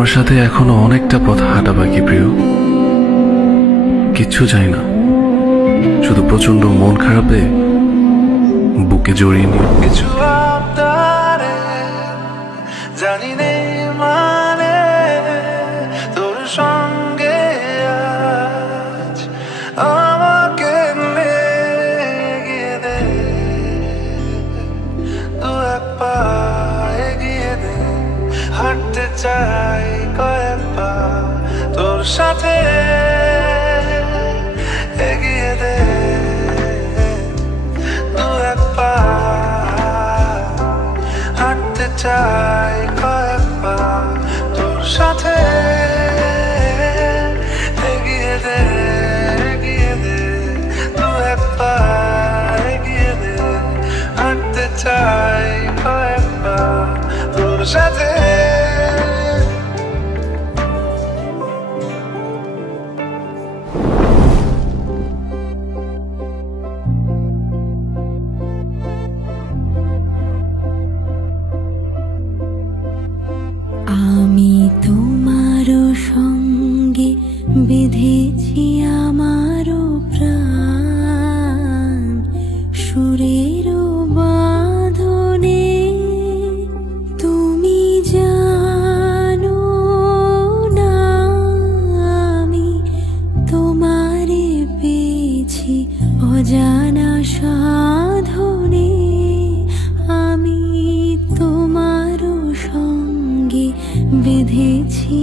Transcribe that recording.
তোমার সাথে এখনো অনেকটা পথ হাঁটা বাকি প্রিয়। কিচ্ছু চাই না, শুধু প্রচন্ড মন খারাপে বুকে জড়িয়ে নিও। কিছু আবদারে জানি নেই মানে তোর সঙ্গে আজ আমাকে এগিয়ে দে, দু এক পা এগিয়ে দে, হাঁটতে চাই কয়েক পা তোর সাথে, এগিয়ে দে দু এক পা, হাঁটতে চাই কয়েক পা তোর সাথে, এগিয়ে দে দু এক পা, এগিয়ে দে, হাঁটতে চাই কয়েক পা তোর সাথে। আমি তোমারও সঙ্গে বেঁধেছি আমারও প্রাণ, সুরেরও বাঁধনে। তুমি জানো না আমি তোমারে পেয়েছি অজানা সাধনে। আমি তোমারও সঙ্গে বেঁধেছি